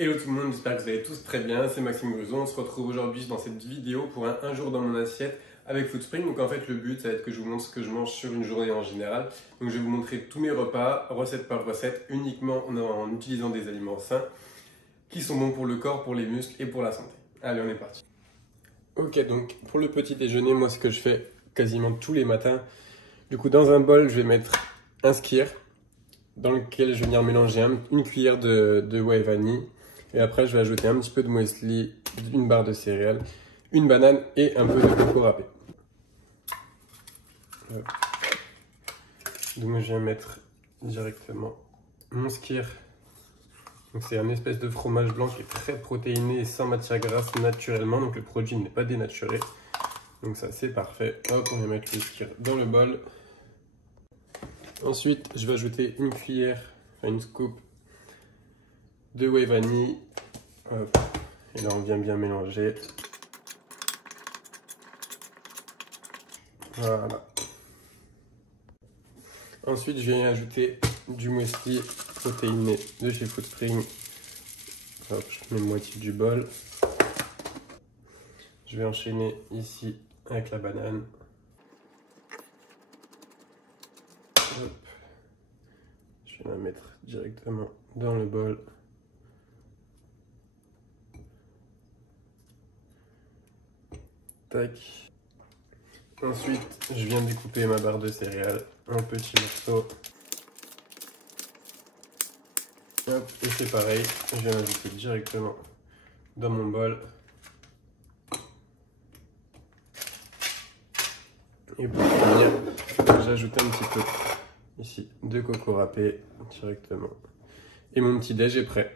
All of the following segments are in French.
Hello tout le monde, j'espère que vous allez tous très bien, c'est Maxime Gruson. On se retrouve aujourd'hui dans cette vidéo pour un jour dans mon assiette avec Foodspring. Donc en fait le but ça va être que je vous montre ce que je mange sur une journée en général. Donc je vais vous montrer tous mes repas, recette par recette, uniquement en utilisant des aliments sains qui sont bons pour le corps, pour les muscles et pour la santé. Allez, on est parti. Ok, donc pour le petit déjeuner, moi ce que je fais quasiment tous les matins, du coup dans un bol je vais mettre un skyr dans lequel je vais venir mélanger une cuillère de whey vanille. Et après, je vais ajouter un petit peu de muesli, une barre de céréales, une banane et un peu de coco râpé. Donc, je viens mettre directement mon skyr. C'est un espèce de fromage blanc qui est très protéiné et sans matière grasse naturellement. Donc, le produit n'est pas dénaturé. Donc, ça, c'est parfait. Hop, on va mettre le skyr dans le bol. Ensuite, je vais ajouter une cuillère, enfin une scoop de whey vanille. Hop. Et là, on vient bien mélanger. Voilà. Ensuite, je viens ajouter du muesli protéiné de chez Foodspring. Hop, je mets moitié du bol. Je vais enchaîner ici avec la banane. Hop. Je vais la mettre directement dans le bol. Tac. Ensuite, je viens découper ma barre de céréales en petits morceaux. Hop, et c'est pareil, je viens l'ajouter directement dans mon bol. Et pour finir, j'ajoute un petit peu ici de coco râpé directement. Et mon petit déj est prêt.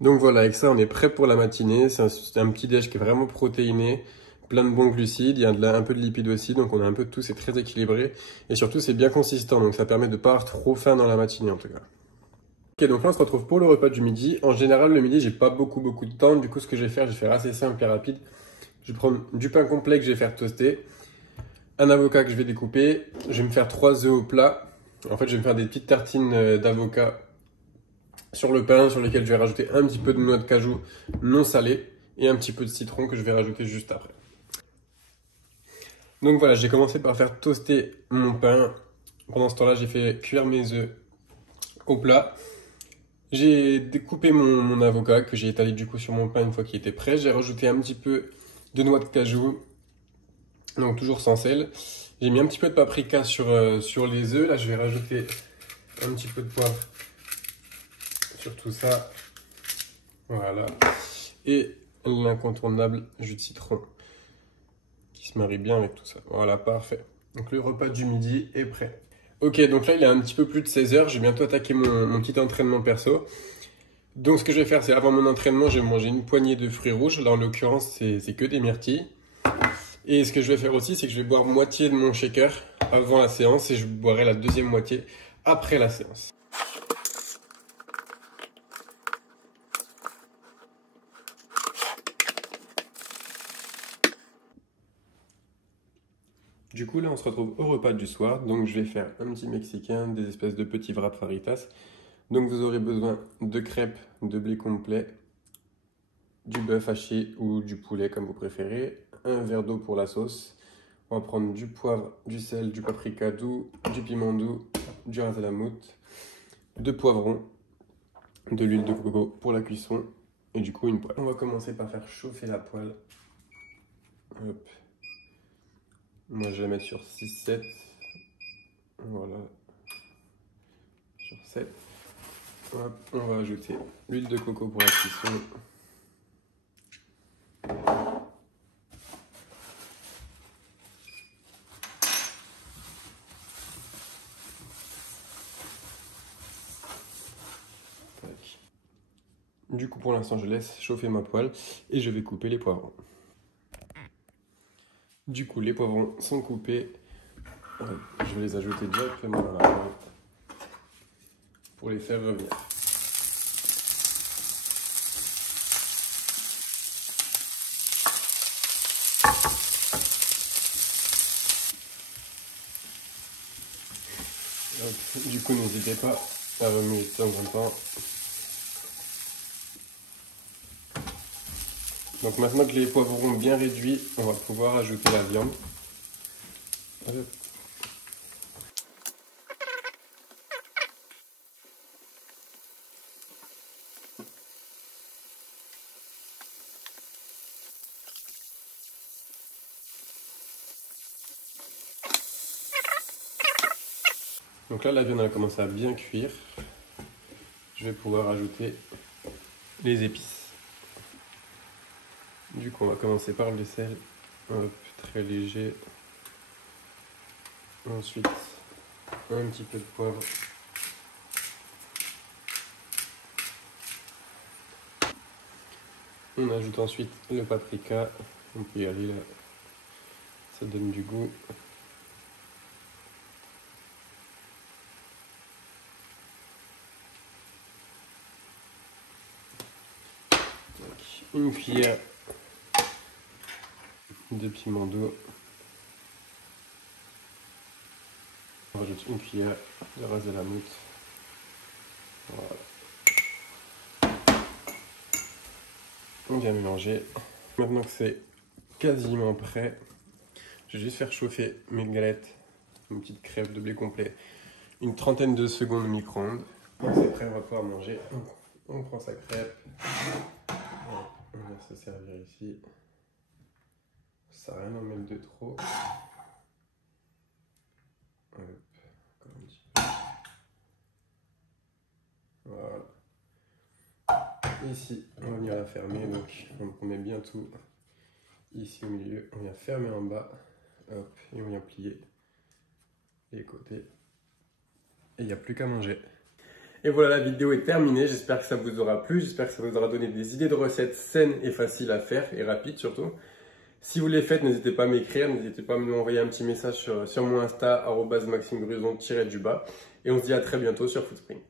Donc voilà, avec ça on est prêt pour la matinée. C'est un petit déj qui est vraiment protéiné, plein de bons glucides, il y a un peu de lipides aussi, donc on a un peu de tout, c'est très équilibré. Et surtout c'est bien consistant, donc ça permet de ne pas avoir trop faim dans la matinée en tout cas. Ok, donc là on se retrouve pour le repas du midi. En général le midi j'ai pas beaucoup de temps, du coup ce que je vais faire assez simple et rapide. Je vais prendre du pain complet que je vais faire toaster, un avocat que je vais découper, je vais me faire 3 œufs au plat. En fait je vais me faire des petites tartines d'avocat sur le pain, sur lesquels je vais rajouter un petit peu de noix de cajou non salée et un petit peu de citron que je vais rajouter juste après. Donc voilà, j'ai commencé par faire toaster mon pain. Pendant ce temps-là, j'ai fait cuire mes œufs au plat. J'ai découpé mon avocat que j'ai étalé du coup sur mon pain une fois qu'il était prêt. J'ai rajouté un petit peu de noix de cajou, donc toujours sans sel. J'ai mis un petit peu de paprika sur les œufs. Là, je vais rajouter un petit peu de poivre sur tout ça. Voilà. Et l'incontournable jus de citron qui se marie bien avec tout ça. Voilà, parfait. Donc le repas du midi est prêt. Ok, donc là il est un petit peu plus de 16 h. J'ai bientôt attaqué mon petit entraînement perso. Donc ce que je vais faire, c'est avant mon entraînement, je vais manger une poignée de fruits rouges. Là en l'occurrence, c'est que des myrtilles. Et ce que je vais faire aussi, c'est que je vais boire moitié de mon shaker avant la séance et je boirai la deuxième moitié après la séance. Du coup, là, on se retrouve au repas du soir. Donc, je vais faire un petit mexicain, des espèces de petits wraps faritas. Donc, vous aurez besoin de crêpes de blé complet, du bœuf haché ou du poulet, comme vous préférez, un verre d'eau pour la sauce. On va prendre du poivre, du sel, du paprika doux, du piment doux, du ras à la moutte, de poivrons, de l'huile de coco pour la cuisson et du coup une poêle. On va commencer par faire chauffer la poêle. Hop. Moi, je vais la mettre sur 6-7. Voilà. Sur 7. Hop. On va ajouter l'huile de coco pour la cuisson. Tac. Du coup, pour l'instant, je laisse chauffer ma poêle et je vais couper les poivrons. Du coup, les poivrons sont coupés. Je vais les ajouter directement dans la poêle pour les faire revenir. Du coup, n'hésitez pas à remuer de temps en temps. Donc maintenant que les poivrons bien réduits, on va pouvoir ajouter la viande. Donc là, la viande a commencé à bien cuire. Je vais pouvoir ajouter les épices. Du coup, on va commencer par le sel. Hop, très léger. Ensuite, un petit peu de poivre. On ajoute ensuite le paprika. On peut y aller là. Ça donne du goût. Une cuillère de piment d'eau. On rajoute une cuillère de ras de la mousse. Voilà. On vient mélanger. Maintenant que c'est quasiment prêt, je vais juste faire chauffer mes galettes, une petite crêpe de blé complet, une trentaine de secondes au micro-ondes. Quand c'est prêt, on va pouvoir manger. On prend sa crêpe. On va se servir ici. Ça sert à rien d'en mettre de trop. Hop, encore un petit peu. Voilà. Ici, on va venir la fermer. Donc, on met bien tout ici au milieu. On vient fermer en bas. Hop, et on vient plier les côtés. Et il n'y a plus qu'à manger. Et voilà, la vidéo est terminée. J'espère que ça vous aura plu. J'espère que ça vous aura donné des idées de recettes saines et faciles à faire et rapides surtout. Si vous les faites, n'hésitez pas à m'écrire, n'hésitez pas à m'envoyer un petit message sur mon Insta, @maximegruzon_du-bas. Et on se dit à très bientôt sur Foodspring.